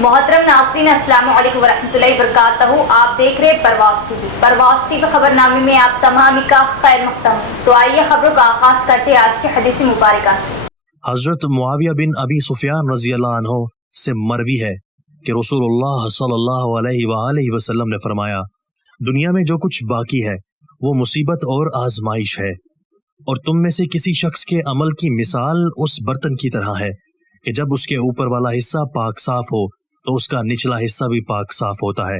محترم ناظرین السلام علیکم ورحمۃ اللہ وبرکاتہ. آپ دیکھ رہے پرواز ٹی وی خبر نامے میں آپ تمام کا خیر مقدم ہے. تو آئیے خبروں کا آغاز کرتے ہیں آج کے حدیث مبارکہ سے. حضرت معاویہ بن ابی سفیان رضی اللہ عنہ سے مروی ہے کہ رسول اللہ صلی اللہ علیہ وآلہ وسلم نے فرمایا، دنیا میں جو کچھ باقی ہے وہ مصیبت اور آزمائش ہے، اور تم میں سے کسی شخص کے عمل کی مثال اس برتن کی طرح ہے کہ جب اس کے اوپر والا حصہ پاک صاف ہو تو اس کا نچلا حصہ بھی پاک صاف ہوتا ہے،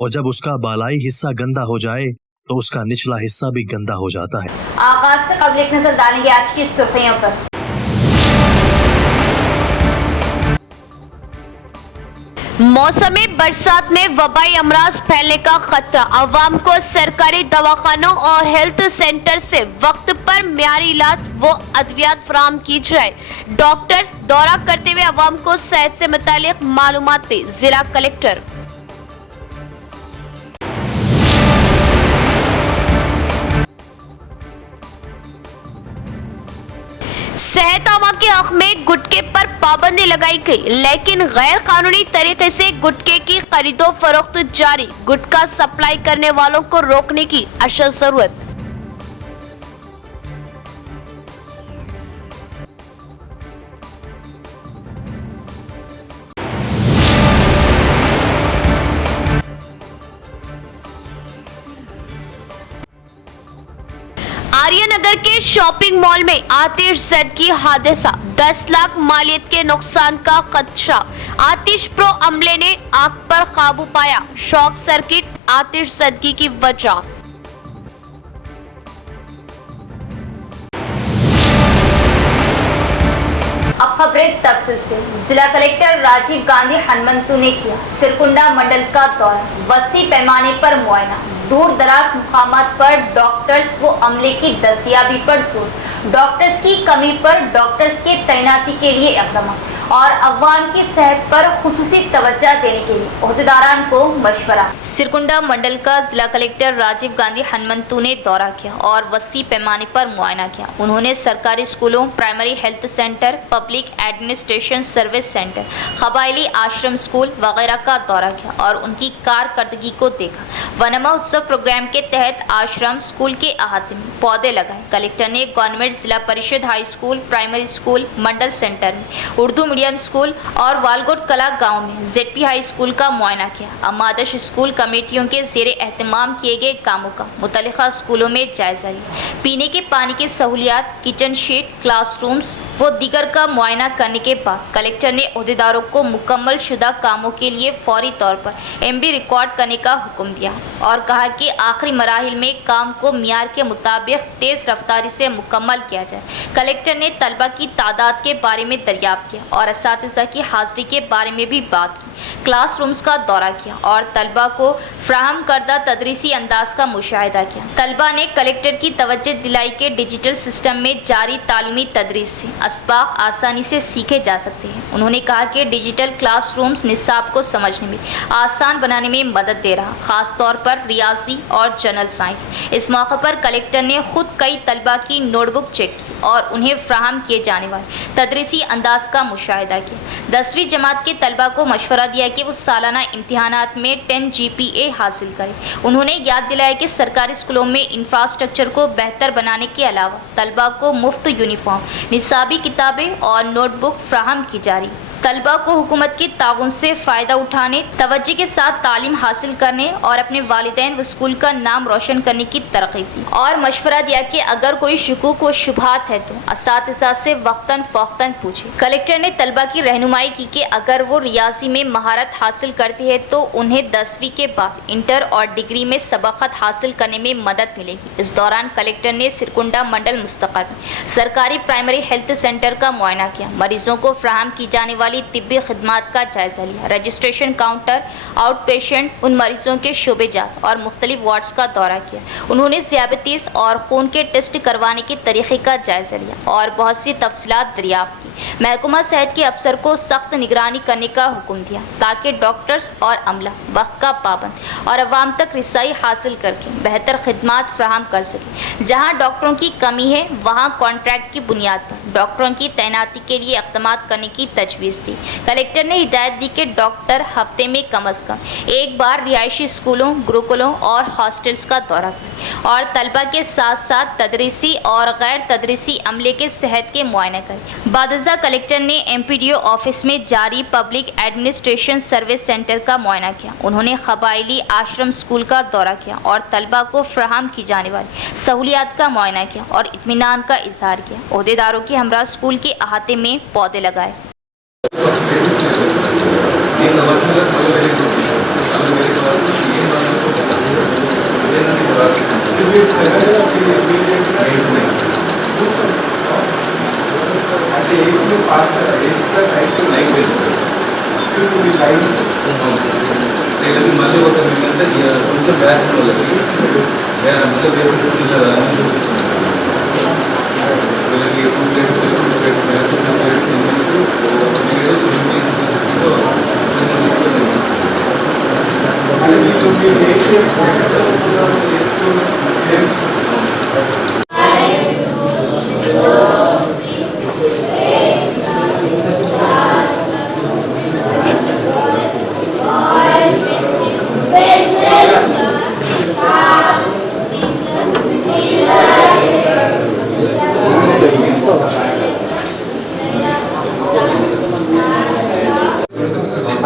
اور جب اس کا بالائی حصہ گندا ہو جائے تو اس کا نچلا حصہ بھی گندا ہو جاتا ہے. آغاز سے قبل ایک نظر ڈالیں گے آج کی سرخیوں پر. موسم برسات میں وبائی امراض پھیلنے کا خطرہ، عوام کو سرکاری دواخانوں اور ہیلتھ سینٹر سے وقت پر معیاری علاج و ادویات فراہم کی جائے. ڈاکٹرز دورہ کرتے ہوئے عوام کو صحت سے متعلق معلومات دیں. ضلع کلکٹر. صحت عامہ کے حق میں گٹکے پر پابندی لگائی گئی، لیکن غیر قانونی طریقے سے گٹکے کی خرید و فروخت جاری. گٹکا سپلائی کرنے والوں کو روکنے کی اشد ضرورت. آریہ نگر کے شاپنگ مال میں آتش زدگی حادثہ، 10 لاکھ مالیت کے نقصان کا خدشہ. آتش پرو عملے نے آگ پر قابو پایا. شارٹ سرکٹ آتش زدگی کی وجہ. اب خبریں تفصیل سے. ضلع کلکٹر راجیو گاندھی ہنمنتو نے کیا سرکنڈا منڈل کا دورہ. وسیع پیمانے پر معائنہ، دور دراز مقامات پر ڈاکٹرز و عملے کی دستیابی پر زور. ڈاکٹرز کی کمی پر ڈاکٹرز کی تعیناتی کے لیے اقدامات اور عوام کی صحت پر خصوصی توجہ دینے کے لیے عہدیداران کو مشورہ. سرکنڈا منڈل کا ضلع کلکٹر راجیو گاندھی ہنمنتو نے دورہ کیا اور وسیع پیمانے پر معائنہ کیا. انہوں نے سرکاری اسکولوں، primary health centre, public administration service centre, قبائلی آشرم اسکول وغیرہ کا دورہ کیا اور ان کی کارکردگی کو دیکھا. ونما اتسو پروگرام کے تحت آشرم اسکول کے احاطے میں پودے لگائے. کلکٹر نے گورنمنٹ ضلع پریشد ہائی اسکول، پرائمری اسکول، منڈل سینٹر میں اردو میڈیم اسکول اور والگوٹ کلا گاؤں میں ZP ہائی اسکول کا معائنہ کیا. امادش اسکول کمیٹیوں کے زیر اہتمام کیے گئے کاموں کا متعلقہ اسکولوں میں جائزہ لیا. پینے کے پانی کی سہولیات، کچن شیٹ، کلاس رومز و دیگر کا معائنہ کرنے کے بعد کلکٹر نے عہدیداروں کو مکمل شدہ کاموں کے لیے فوری طور پر MB ریکارڈ کرنے کا حکم دیا اور کہا کہ آخری مراحل میں کام کو معیار کے مطابق تیز رفتاری سے مکمل کیا جائے. کلکٹر نے طلبہ کی تعداد کے بارے میں دریافت کیا اور اساتذہ کی حاضری کے بارے میں بھی بات کی. کلاس رومز کا دورہ کیا اور طلبہ کو فراہم کردہ تدریسی انداز کا مشاہدہ کیا. طلبہ نے کلکٹر کی توجہ دلائی کہ ڈیجیٹل سسٹم میں جاری تعلیمی تدریس سے اسباق آسانی سے سیکھے جا سکتے ہیں. انہوں نے کہا کہ ڈیجیٹل کلاس رومز نصاب کو سمجھنے میں آسان بنانے میں مدد دے رہا، خاص طور پر ریاضی اور جنرل سائنس. اس موقع پر کلکٹر نے خود کئی طلبہ کی نوٹ بک چیک کی اور انہیں فراہم کیے جانے والے تدریسی انداز کا مشاہدہ کیا. 10ویں جماعت کے طلبہ کو مشورہ دیا کہ وہ سالانہ امتحانات میں 10 GPA حاصل کریں. انہوں نے یاد دلایا کہ سرکاری اسکولوں میں انفراسٹرکچر کو بہتر بنانے کے علاوہ طلبہ کو مفت یونیفارم، نصابی کتابیں اور نوٹ بک فراہم کی جا رہی. طلبہ کو حکومت کے تعاون سے فائدہ اٹھانے، توجہ کے ساتھ تعلیم حاصل کرنے اور اپنے والدین و اسکول کا نام روشن کرنے کی ترغیب دی اور مشورہ دیا کہ اگر کوئی شکوک و شبہات ہے تو اساتذہ سے وقتاً فوقتاً پوچھے. کلکٹر نے طلبہ کی رہنمائی کی کہ اگر وہ ریاضی میں مہارت حاصل کرتی ہے تو انہیں 10ویں کے بعد انٹر اور ڈگری میں سبقت حاصل کرنے میں مدد ملے گی. اس دوران کلکٹر نے سرکنڈا منڈل مستقر میں سرکاری پرائمری ہیلتھ سینٹر کا معائنہ کیا. مریضوں کو فراہم کی جانے والی طبی خدمات کا جائزہ لیا. رجسٹریشن کاؤنٹر، آؤٹ پیشنٹ، ان مریضوں کے شعبے جات اور مختلف وارڈز کا دورہ کیا. انہوں نے ذیابیطس اور خون کے ٹیسٹ کروانے کے طریقے کا جائزہ لیا اور بہت سی تفصیلات دریافت کی. की। महकमा सेहत के अफसर को सख्त निगरानी करने का हुक्म दिया ताकि डॉक्टर्स और अमला वक्त का पाबंद और अवाम तक रिसाई हासिल करके बेहतर खिदमात फराहम कर सके। जहाँ डॉक्टरों की कमी है वहाँ कॉन्ट्रैक्ट की बुनियाद पर डॉक्टरों की तैनाती के लिए इक़दाम करने की तजवीज़ दी। कलेक्टर ने हिदायत दी कि डॉक्टर हफ्ते में कम अज़ कम एक बार रिहायशी स्कूलों, गुरुकुलों और हॉस्टल्स का दौरा करें और तलबा के साथ साथ तदरीसी और गैर तदरीसी अमले के सेहत के मुआयना करें। बादशाह कलेक्टर ने MPDO ऑफिस में जारी पब्लिक एडमिनिस्ट्रेशन सर्विस सेंटर का मुआयना किया। उन्होंने कबायली आश्रम स्कूल का दौरा किया और तलबा को फराहम की जाने वाली सहूलियात का मुआयना किया और इत्मीनान का इजहार किया। ओहदेदारों के हमरा स्कूल के अहाते में पौधे लगाए।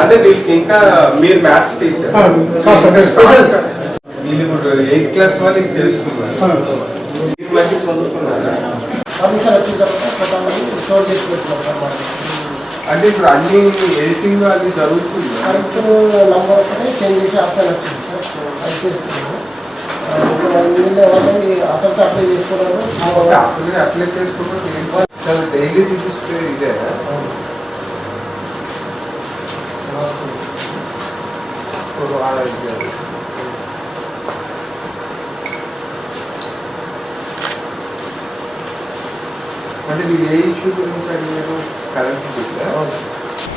అంటే ఇంకా మీరు మ్యాథ్స్ టీచర్ మీరు ఇప్పుడు 8th క్లాస్ వాళ్ళకి చేస్తున్నారు. మీరు మంచి చదువుతున్నారా? అంటే ఇప్పుడు అన్ని ఎడిటింగ్ అది జరుగుతుంది. నంబర్ ఒకటే చేంజ్ చేసి ఆప్షన్ వచ్చింది సార్, అది చేస్తున్నాను. అసలు అప్లై చేసుకోవడం అప్లై చేసుకోవడం డైలీ చూపిస్తే ఇదే అంటే మీరు ఏ ఇష్యూ గురించి అడిగారు? కరెంట్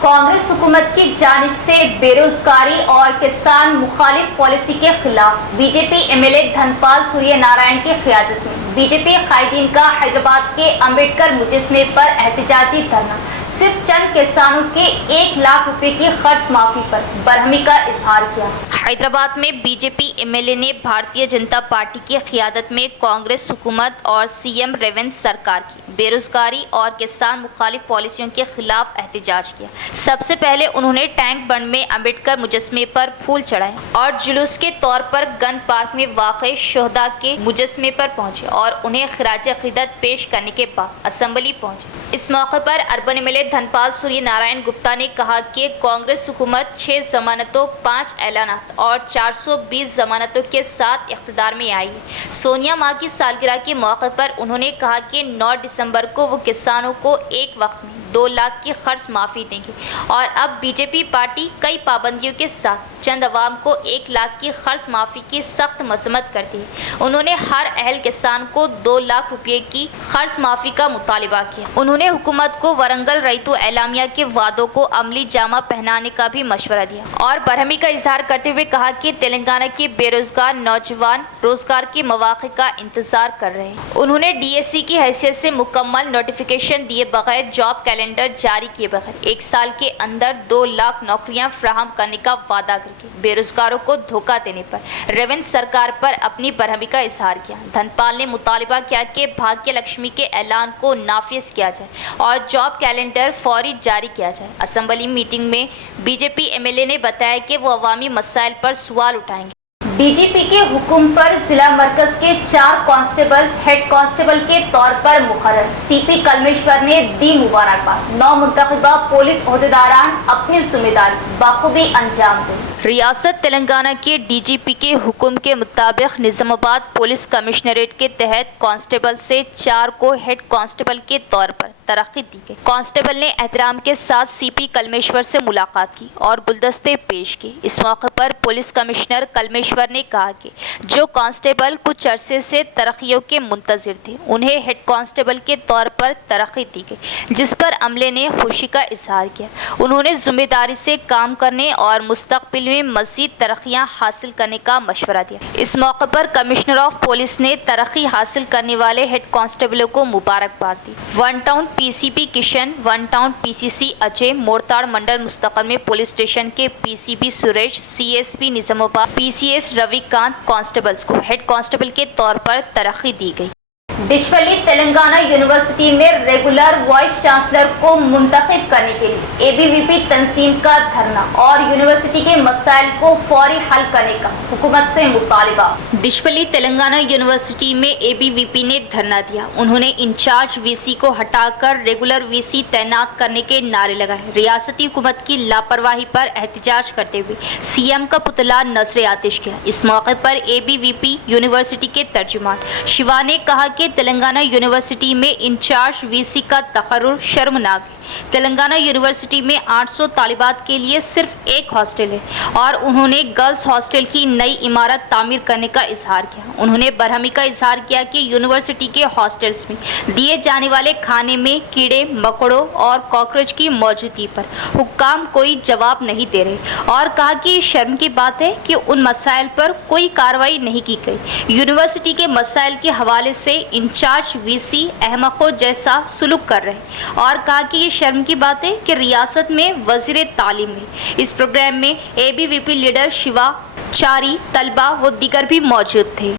कांग्रेस हुकूमत की जानिब से बेरोजगारी और किसान मुखालिफ पॉलिसी के खिलाफ बीजेपी MLA धनपाल सूर्य नारायण की क़यादत में बीजेपी कायदीन का हैदराबाद के अम्बेडकर मुजस्मे पर एहतजाजी धरना सिर्फ चंद किसानों के 1 लाख रुपए की खर्च माफी पर बरहमी का इजहार किया। हैदराबाद में बीजेपी MLA ने भारतीय जनता पार्टी की क़यादत में कांग्रेस हुकूमत और CM रेवंत सरकार की बेरोजगारी और किसान मुखालिफ पॉलिसियों के खिलाफ एहतजाज किया। सबसे पहले उन्होंने टैंक बंड में अम्बेडकर मुजस्मे पर फूल चढ़ाए और जुलूस के तौर पर गन पार्क में वाक़ई शोहदा के मुजस्मे पर पहुंचे और उन्हें खिराज अक़ीदत पेश करने के बाद असम्बली पहुंचे। इस मौके पर अर्बन MLA धनपाल सूर्य नारायण गुप्ता ने कहा कि कांग्रेस हुकूमत 6 जमानतों, 5 ऐलानात और 420 जमानतों के साथ इख्तिदार में आई है। सोनिया माँ की सालगिरह के मौके पर उन्होंने कहा कि 9 दिसंबर को वो किसानों को एक वक्त में 2 लाख की खर्च माफ़ी देंगे और अब बीजेपी पार्टी कई पाबंदियों के साथ चंद अवाम को 1 लाख की खर्च माफ़ी की सख्त मजम्मत करती है। उन्होंने हर अहल किसान को 2 लाख रुपये की खर्च माफ़ी का मुतालिबा किया। उन्होंने हुकूमत को वरंगल रईतु एलामिया के वादों को अमली जामा पहनाने का भी मशवरा दिया और बरहमी का इजहार करते हुए कहा कि तेलंगाना के बेरोजगार नौजवान रोजगार के मौके का इंतजार कर रहे हैं। उन्होंने DSC की हैसियत से मुकम्मल नोटिफिकेशन दिए बगैर जॉब कैलेंडर जारी किए बगैर 1 साल के अंदर 2 लाख नौकरियां फराहम करने का वादा करके बेरोजगारों को धोखा देने पर रेवंत सरकार पर अपनी बरहमी का इजहार किया। धनपाल ने मुतालिबा किया कि भाग्य लक्ष्मी के ऐलान को नाफिज किया जाए और जॉब कैलेंडर फौरी जारी किया जाए। असम्बली मीटिंग में बीजेपी MLA ने बताया कि वो अवामी मसाइल पर सवाल उठाएंगे। DGP के हुक्म पर जिला मरकज के 4 कांस्टेबल्स हेड कांस्टेबल के तौर पर मुकर्रर। CP कलमेश्वर ने दी मुबारकबाद। 9 मुंतखबा पुलिस ओहदेदारान अपनी जिम्मेदारी बखूबी अंजाम दें। रियासत तेलंगाना के DGP के हुक्म के मुताबिक निज़ामाबाद पुलिस कमिश्नरेट के तहत कांस्टेबल से 4 को हेड कांस्टेबल के तौर पर तरक्की दी गई। कांस्टेबल ने एहतराम के साथ सीपी कलमेश्वर से मुलाकात की और गुलदस्ते पेश किए। इस मौके पर पुलिस कमिश्नर कलमेश्वर ने कहा कि जो कांस्टेबल कुछ अरसे से तरक्कियों के मुंतजिर थे, उन्हें हेड कांस्टेबल के तौर पर तरक्की दी गई, जिस पर अमले ने खुशी का इजहार किया। उन्होंने जिम्मेदारी से काम करने और मुस्तकबिल में मजीद तरक्कियां हासिल करने का मशवरा दिया। इस मौके पर कमिश्नर ऑफ पुलिस ने तरक्की हासिल करने वाले हेड कांस्टेबलों को मुबारकबाद दी। One town PCP Kishan, one town PCC Ajay, Mortad mandal मुस्तकल में पुलिस स्टेशन के PCP Suresh, CSP Nizamabad, PCS Ravikant constables को हेड कांस्टेबल के तौर पर तरक्की दी गई। दिशपल्ली तेलंगाना यूनिवर्सिटी में रेगुलर वाइस चांसलर को मुंतखब करने के लिए एबीवीपी तंजीम का धरना और यूनिवर्सिटी के मसाइल को फौरी हल करने का हुकूमत से मुतालिबा। दिशपल्ली तेलंगाना यूनिवर्सिटी में एबीवीपी ने धरना दिया। उन्होंने इंचार्ज वीसी को हटाकर रेगुलर वीसी तैनात करने के नारे लगाए। रियासती हुकूमत की लापरवाही पर एहतजाज करते हुए सीएम का पुतला नजर आतिश किया। इस मौके पर एबीवीपी यूनिवर्सिटी के तर्जुमान शिवा ने कहा कि तेलंगाना यूनिवर्सिटी में इंचार्ज वीसी का तकर्रुर शर्मनाक है। तेलंगाना यूनिवर्सिटी में 800 तालिबात के लिए सिर्फ एक हॉस्टल है और उन्होंने गर्ल्स हॉस्टल की नई इमारत तामीर करने का इजहार किया। उन्होंने बरहमी का इजहार किया कि यूनिवर्सिटी के हॉस्टल्स में दिए जाने वाले खाने में कीड़े मकोड़ों और कॉकरोच की मौजूदगी पर हुक्काम कोई जवाब नहीं दे रहे और कहा कि शर्म की बात है कि उन मसाइल पर कोई कार्रवाई नहीं की गई। यूनिवर्सिटी के मसाइल के हवाले से इंचार्ज वीसी अहमकों जैसा सुलूक कर रहे और कहा कि ये शर्म की बात है कि रियासत में वजीर तालीम है। इस प्रोग्राम में एबीवीपी लीडर शिवा, चारी, तलबा व दीगर भी मौजूद थे।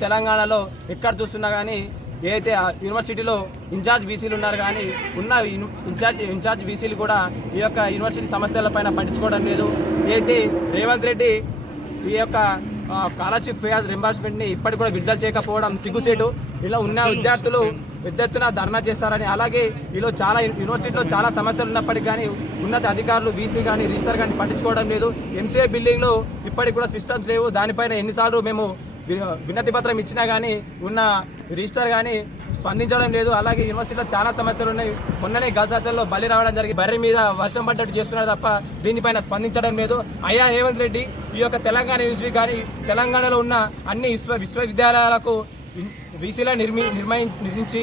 తెలంగాణలో ఎక్కడ చూస్తున్నా కానీ ఏదైతే యూనివర్సిటీలో ఇన్ఛార్జ్ వీసీలు ఉన్నారు కానీ ఉన్న ఇన్ఛార్జ్ వీసీలు కూడా ఈ యొక్క యూనివర్సిటీ సమస్యలపైన పట్టించుకోవడం లేదు. ఏదైతే రేవంత్ రెడ్డి ఈ యొక్క స్కాలర్షిప్ ఫీజ్ రింబర్స్మెంట్ని ఇప్పటికి కూడా విడుదల చేయకపోవడం సిగ్గుసేటు. ఇలా ఉన్న విద్యార్థులు పెద్ద ఎత్తున ధర్నా చేస్తారని, అలాగే ఇలా చాలా యూనివర్సిటీలో చాలా సమస్యలు ఉన్నప్పటికీ కానీ ఉన్నత అధికారులు వీసీ కానీ రిజిస్టర్ కానీ పట్టించుకోవడం లేదు. ఎంసీఏ బిల్డింగ్లో ఇప్పటికి కూడా సిస్టమ్స్ లేవు. దానిపైన ఎన్నిసార్లు మేము వినతి పత్రం ఇచ్చినా కానీ ఉన్న రిజిస్టర్ కానీ స్పందించడం లేదు. అలాగే యూనివర్సిటీలో చాలా సమస్యలు ఉన్నాయి. మొన్ననే గల్సాచల్లో బలి రావడం జరిగింది. బర్రె మీద వర్షం పడ్డట్టు చేస్తున్నారు తప్ప దీనిపైన స్పందించడం లేదు. అయ్యా రేవంత్ రెడ్డి ఈ యొక్క తెలంగాణ యూనివర్సిటీ కానీ తెలంగాణలో ఉన్న అన్ని విశ్వవిద్యాలయాలకు वीसीला निर्मिंची।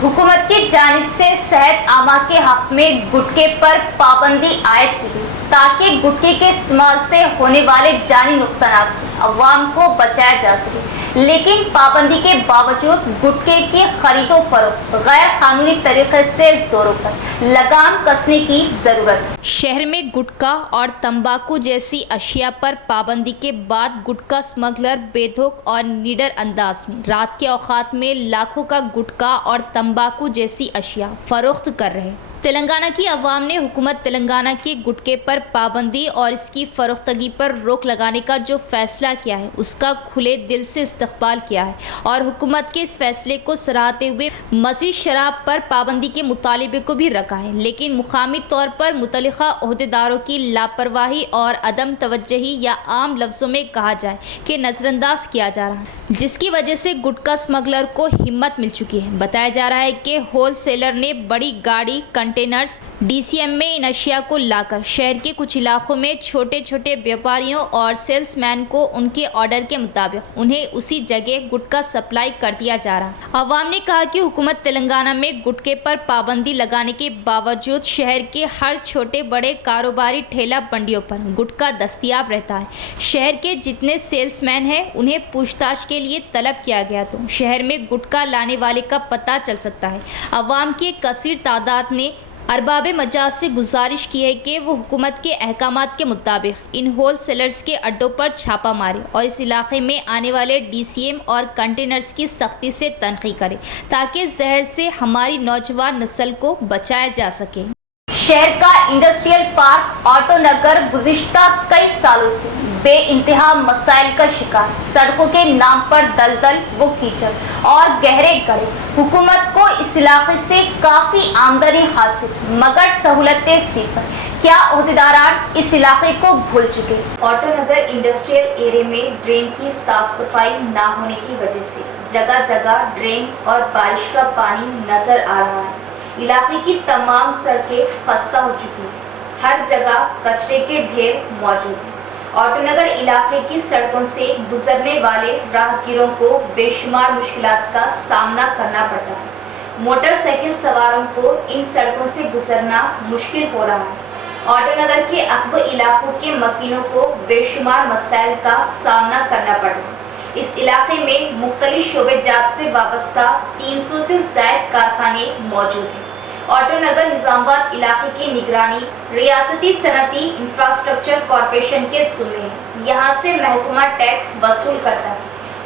हुकूमत की जानिब से सेहत आमा के हक में गुटके पर पाबंदी आयद की गई ताकि गुटके के इस्तेमाल से होने वाले जानी नुकसान से अवाम को बचाया जा सके, लेकिन पाबंदी के बावजूद गुटके की खरीदो फरोख्त गैर कानूनी तरीके से जोरों पर लगाम कसने की जरूरत है। शहर में गुटखा और तंबाकू जैसी अशिया पर पाबंदी के बाद गुटखा स्मगलर बेधोक और निडर अंदाज में रात के औकात में लाखों का गुटखा और तंबाकू जैसी अशिया फरोख्त कर रहे हैं। तेलंगाना की अवाम ने हुकूमत तेलंगाना के गुटके पर पाबंदी और इसकी फरोख्तगी पर रोक लगाने का जो फैसला किया है उसका खुले दिल से इस्तकबाल किया है और हुकूमत के इस फैसले को सराहते हुए मज़ीद शराब पर पाबंदी के मुतालिबे को भी रखा है, लेकिन मुकामी तौर पर मुतल्लिका ओहदेदारों की लापरवाही और अदम तवज्जही या आम लफ्ज़ों में कहा जाए कि नज़रअंदाज किया जा रहा है, जिसकी वजह से गुटखा स्मगलर को हिम्मत मिल चुकी है। बताया जा रहा है कि होल सेलर ने बड़ी गाड़ी कंटेनर्स डीसीएम में इन अशिया को लाकर शहर के कुछ इलाकों में छोटे छोटे व्यापारियों और सेल्समैन को उनके ऑर्डर के मुताबिक उन्हें उसी जगह गुटखा सप्लाई कर दिया जा रहा। अवाम ने कहा कि हुकूमत तेलंगाना में गुटखे पर पाबंदी लगाने के बावजूद शहर के हर छोटे बड़े कारोबारी ठेला बंडियों पर गुटखा दस्तियाब रहता है। शहर के जितने सेल्समैन हैं उन्हें पूछताछ के लिए तलब किया गया तो शहर में गुटखा लाने वाले का पता चल सकता है। अवाम की एक कसीर तादाद ने अरबाब मजाज से गुजारिश की है कि वो हुकूमत के अहकामात के मुताबिक इन होल सेलर्स के अड्डों पर छापा मारे और इस इलाके में आने वाले डीसीएम और कंटेनर्स की सख्ती से तनखी करे ताकि जहर से हमारी नौजवान नस्ल को बचाया जा सके। शहर का इंडस्ट्रियल पार्क ऑटो नगर गुज़िश्ता कई सालों से बेइंतहा मसाइल का शिकार। सड़कों के नाम पर दलदल व कीचड़ और गहरे गड्ढे। हुकूमत को इस इलाके से काफ़ी आमदनी हासिल मगर सहूलतें सिफर। क्या ओहदेदारान इस इलाके को भूल चुके? ऑटो नगर इंडस्ट्रियल एरिया में ड्रेन की साफ सफाई ना होने की वजह से जगह जगह ड्रेन और बारिश का पानी नजर आ रहा है। इलाके की तमाम सड़कें खस्ता हो चुकी हैं। हर जगह कचरे के ढेर मौजूद हैं। ऑटोनगर इलाके की सड़कों से गुजरने वाले राहगीरों को बेशुमार मुश्किलात का सामना करना पड़ता है। मोटरसाइकिल सवारों को इन सड़कों से गुजरना मुश्किल हो रहा है। ऑटोनगर के अहब इलाकों के मकीनों को बेशुमार मसाइल का सामना करना पड़ रहा है। इस इलाके में मुख्तलिफ शोबे जात से वाबस्ता 300 से ज़ायद कारखाने मौजूद हैं। ऑटोनगर निजामाबाद इलाके की निगरानी रियासती सनती इंफ्रास्ट्रक्चर कॉरपोरेशन के ज़िम्मे है। यहाँ से महकमा टैक्स वसूल करता है।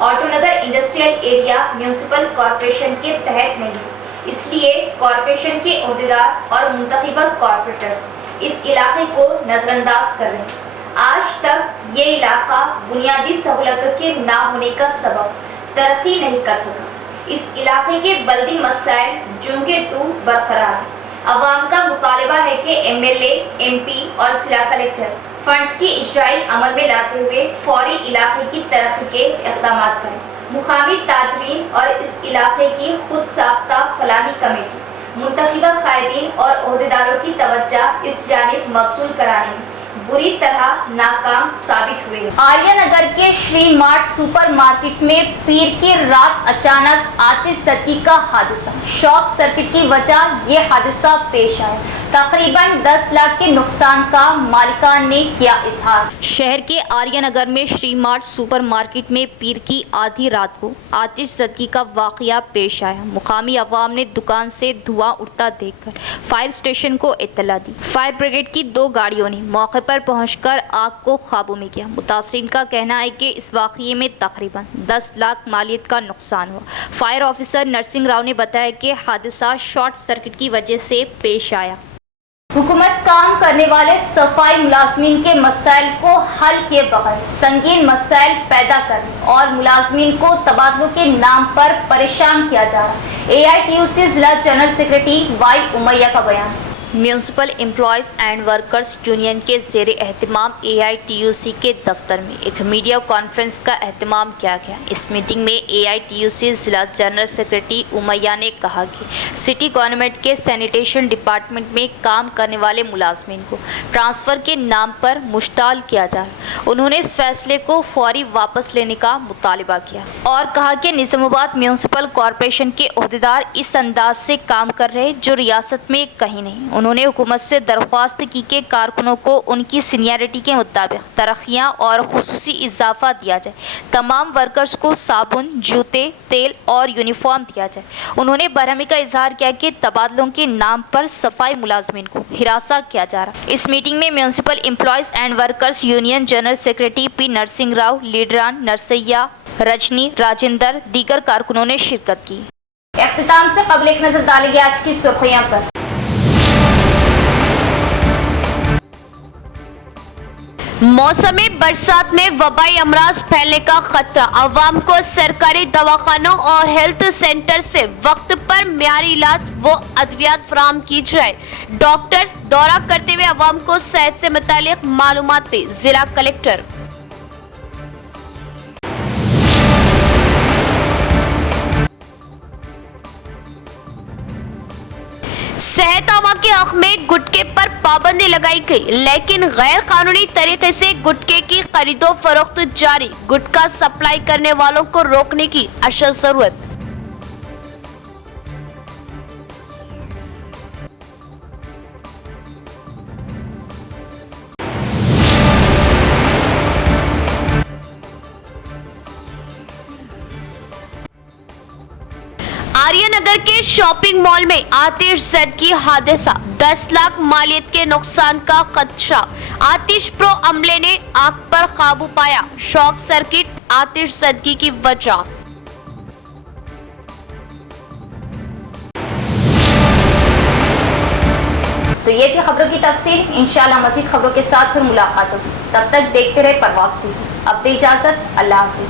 Autonagar industrial area municipal corporation के तहत नहीं है, इसलिए कॉरपोरेशन के अहदेदार और मुंतखबा कॉरपोरेटर्स इस इलाके को नज़रअंदाज कर रहे हैं। आज तक ये इलाका बुनियादी सहूलतों के ना होने का सबब तरक्की नहीं कर सका। इस इलाके के बल्दी मसाइल जूं के तू बरकरार है। अवाम का मुतालबा है कि एमएलए, एमपी और जिला कलेक्टर फंड्स की इजराई अमल में लाते हुए फौरी इलाके की तरक्की के इक़दाम करें। मुकामी ताजरीन और इस इलाके की खुद साख्ता फलाही कमेटी मुंतखबा कायदीन और अहदेदारों की तवज्जो इस जानिब मबसूल कराने में बुरी तरह नाकाम साबित हुए। आर्यनगर के श्री मार्ट सुपर मार्केट में पीर की रात अचानक आतिशबाजी का हादसा। शॉर्ट सर्किट की वजह ये हादसा पेश आया। तकरीबन 10 लाख के नुकसान का मालिकान ने किया इजहार। शहर के आर्यनगर में श्री मार्ट सुपर मार्केट में पीर की आधी रात को आतिशबाजी का वाकया पेश आया। मुकामी अवाम ने दुकान से धुआं उठता देखकर फायर स्टेशन को इत्तला दी। फायर ब्रिगेड की 2 गाड़ियों ने मौके पर पहुंचकर आग को काबू में किया। मुतासरीन का कहना है कि इस वाकये में तकरीबन 10 लाख मालियत का नुकसान हुआ। फायर ऑफिसर नरसिंह राव ने बताया कि हादसा शॉर्ट सर्किट की वजह से पेश आया। हुकूमत काम करने वाले सफाई मुलाजमीन के मसाइल को हल किए बगैर संगीन मसाइल पैदा करने और मुलाजमीन को तबादलों के नाम पर परेशान किया जा रहा है। AITUC जिला जनरल सेक्रेटरी वाई उमैया का बयान। Municipal employees and workers union के ज़ेर एहतमाम AITUC के दफ्तर में एक मीडिया कॉन्फ्रेंस का एहतमाम किया गया। इस मीटिंग में AITUC ज़िला जनरल सेक्रेटरी उमैया ने कहा कि सिटी गवर्नमेंट के सैनिटेशन डिपार्टमेंट में काम करने वाले मुलाजमीन को ट्रांसफ़र के नाम पर मुश्ताल किया जा रहा। उन्होंने इस फैसले को फौरी वापस लेने का मुतालबा किया और कहा कि निज़ामाबाद म्यूनसिपल कॉरपोरेशन के अहदेदार इस अंदाज से काम कर रहे जो रियासत में कहीं नहीं। उन्होंने हुकूमत से दरख्वास्त की कि कारकुनों को उनकी सीनियरिटी के मुताबिक तरक्कियाँ और खुसूसी इजाफा दिया जाए। तमाम वर्कर्स को साबुन, जूते, तेल और यूनिफॉर्म दिया जाए। उन्होंने बरहमी का इजहार किया कि तबादलों के नाम पर सफाई मुलाजमीन को हिरासा किया जा रहा। इस मीटिंग में municipal employees and workers union general secretary P Narasimha Rao, लीडरान नरसैया, रजनी, राजेंद्र, दीगर कारकुनों ने शिरकत की। इख्तिताम से कबल एक नजर डालेंगे आज की सुर्खियां पर। मौसमी बरसात में वबाई अमराज फैलने का खतरा। अवाम को सरकारी दवाखानों और हेल्थ सेंटर से वक्त पर मियारी इलाज व अद्वियात फराहम की जाए। डॉक्टर्स दौरा करते हुए अवाम को सेहत से मुतालिक मालूमात दे। जिला कलेक्टर। सेहत आमा के हक में गुटके पर पाबंदी लगाई गई, लेकिन गैर कानूनी तरीके से गुटके की खरीदो फरोख्त जारी। गुटखा सप्लाई करने वालों को रोकने की अशद जरूरत। आर्यनगर के शॉपिंग मॉल में आतिशबाजी हादसा। 10 लाख मालियत के नुकसान का खदशा। आतिश प्रो अमले ने आग पर काबू पाया। शॉर्ट सर्किट आतिशबाजी की वजह। तो ये थी खबरों की तफसील। इंशाल्लाह मज़ीद खबरों के साथ फिर मुलाकात होगी। तब तक देखते रहे परवाज़ टीवी। अब दे इजाजत। अल्लाह हाफिज।